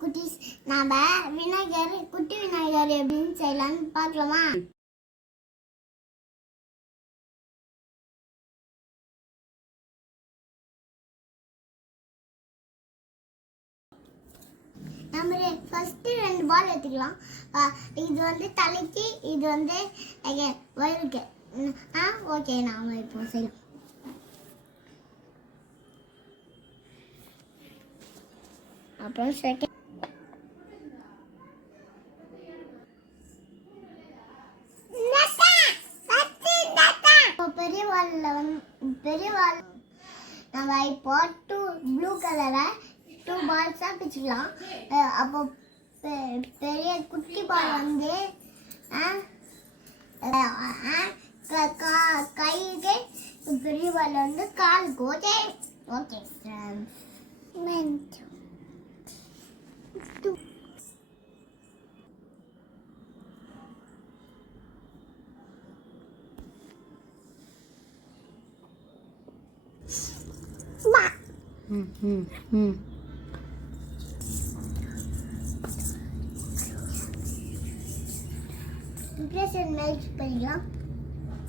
குட்டீஸ், நாம விநாயகர் குட்டி விநாயகர் எப்படின்னு செய்யலாம்னு பார்க்கலாமா? நம்ம ஃபர்ஸ்ட் 2 பால் எடுத்துக்கலாம். இது வந்து தலைக்கு, இது வந்து வயிறுக்கு. ஓகே, நாம இப்போ செய்யலாம். அப்புறம் செகண்ட் பெரிய வால் நம்ம இப்போ 2 ப்ளூ கலரை 2 பால்ஸாக பிச்சுக்கலாம். அப்போ பெரிய குட்டி பால் வந்து கைக்கு, பெரிய பால் வந்து காலுக்கு. ஓகே ஓகே இம்ப்ரெஷன் மேட்ச் பண்ணிக்கலாம்.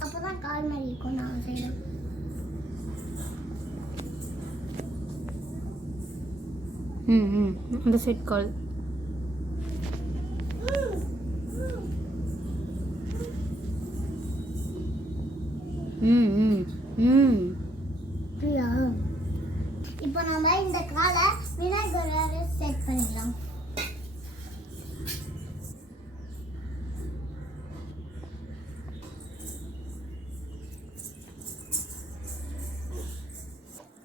அப்போதான் கால் மாதிரி இருக்கும். நான் செய்யலாம். அந்த செட் கால் இப்போ நம்ம இந்த காலை விநாயகர் செட் பண்ணிக்கலாம்.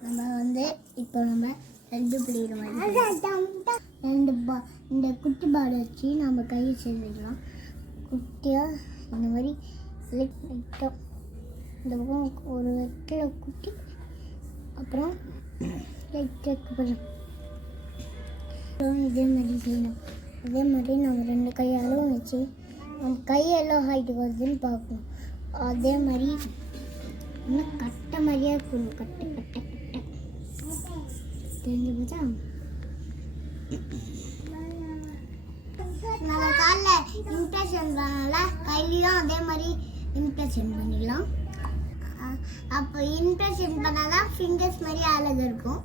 நம்ம வந்து இப்போ நம்ம 2 பிடிக்கிற மாதிரி இந்த குட்டி பால் வச்சு நம்ம கையை சேர்ந்துக்கலாம். குட்டியாக இந்த மாதிரி லைட்டாக இந்த பக்கம் ஒரு வெட்டில் குட்டி, அப்புறம் லைட்டாக இதே மாதிரி செய்யணும். அதே மாதிரி நம்ம 2 கையாலும் வச்சு நம்ம கையெல்லாம் ஹைட்டுக்கு வருதுன்னு பார்க்கணும். அதே மாதிரி இன்னும் கட்டை மாதிரியாக இருக்கணும். கட்டை கட்டை கட்டை தெரிஞ்சு போச்சா? நம்ம காலில் இம்ப்ரெஷன் பண்ணல, கையிலையும் அதே மாதிரி இம்ப்ரெஷன் பண்ணிடலாம். அப்போ இம்ப்ரெஷன் பண்ணாதான் ஃபிங்கர்ஸ் மாதிரி அழகு இருக்கும்.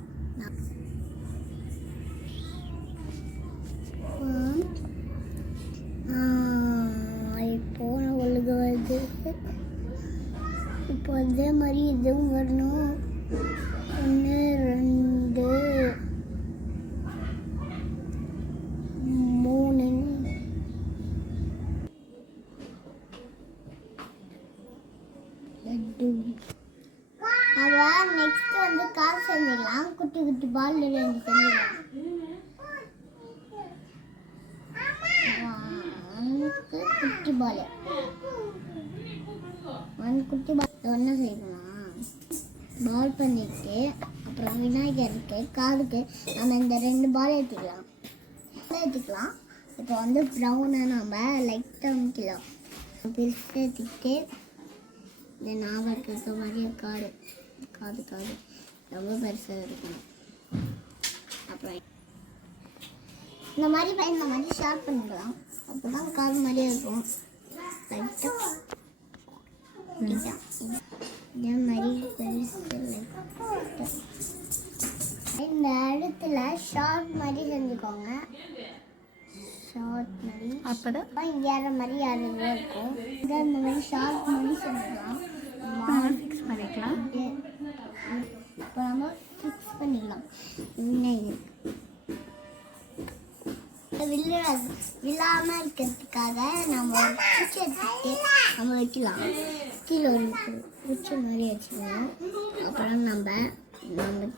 இப்போ ஒழுங்கு வருது. இப்போ அதே மாதிரி இதுவும் வரணும். 1 2 3 லட்டு. நெக்ஸ்ட் வந்து கால் செஞ்சிடலாம். குட்டி குட்டி பால் 2 செஞ்சிடலாம். குட்டி பால் 1 குட்டி பால் ஒன்று செய்யலாம். பால் பண்ணிட்டு அப்புறம் விநாயகருக்கு காலுக்கு நம்ம இந்த 2 பால் எடுத்துக்கலாம். இப்போ வந்து ப்ரௌனை நம்ம லைட்டாக அமைக்கலாம். பெருசாக எடுத்துக்கிட்டு இந்த நாவல் இருக்க மாதிரி காது ரொம்ப பெருசாக இருக்கணும். அப்புறம் இந்த மாதிரி ஷார்ப் பண்ணிக்கலாம். அப்போ தான் காது மாதிரியே இருக்கும். லைட்டாக இதே மாதிரி பெருசு இந்த இடத்துல ஷார்ட் மாதிரி செஞ்சுக்கோங்க. ஷார்ட் மாதிரி அப்போதான் ஏற மாதிரி அழகாக இருக்கும். இந்த மாதிரி ஷார்ட் மாதிரி செஞ்சுக்கலாம். ஃபிக்ஸ் பண்ணிக்கலாம். இப்போ நம்ம ஃபிக்ஸ் பண்ணிக்கலாம். விழாமல் இருக்கிறதுக்காக நம்ம ஒரு குச்சி எடுத்துட்டு நம்ம வைக்கலாம். கீழே ஒரு குச்சி மாதிரி வச்சுக்கணும். அப்புறம் நம்ம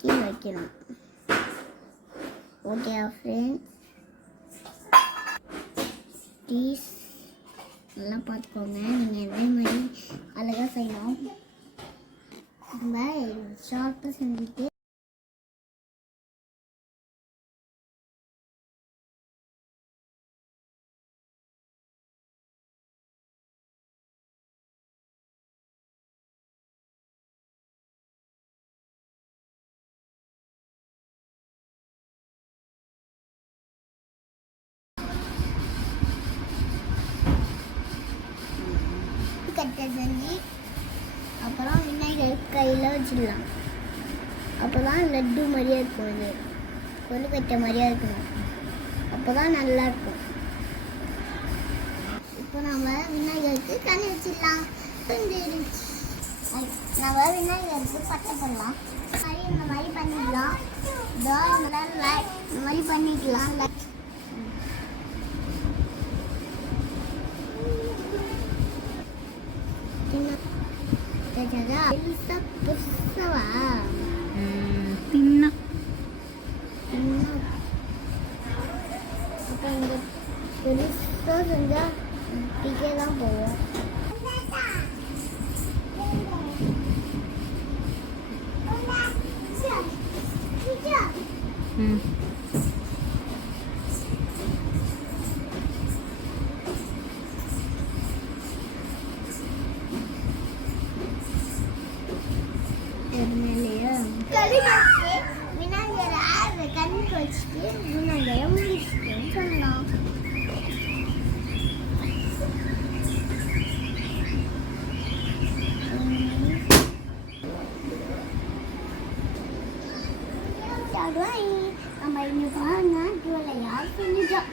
கீழே வைக்கணும். ஓகே ஃப்ரெண்ட்ஸ், ப்ளீஸ் நல்லா பார்த்துக்கோங்க. நீங்கள் இதே மாதிரி அழகாக செய்யணும். நம்ம ஷார்ப்பாக செஞ்சுட்டு கொழுக்கட்டை செஞ்சு அப்புறம் விநாயகர் கையில் வச்சிடலாம். அப்போ தான் லட்டு மாதிரியே இருக்கும். இது கொழுக்கட்டை மாதிரியே இருக்கணும். அப்போ தான் நல்லாயிருக்கும். இப்போ நம்ம விநாயகருக்கு கண்ணு வச்சிடலாம். நம்ம விநாயகருக்கு பட்டை போடலாம். இந்த மாதிரி பண்ணிக்கலாம். இந்த மாதிரி பண்ணிக்கலாம். புதுசவா தின்னா இப்போ இந்த பெருசாக செஞ்சால் டிக்கே தான் போவோம். ம் விநாயகரை கண்ணுக்கு வச்சுட்டு விநாயகரை முடிச்சுட்டு சொல்லலாம். நம்ம இன்னும் பாருங்க யார் செஞ்சுட்டோம்.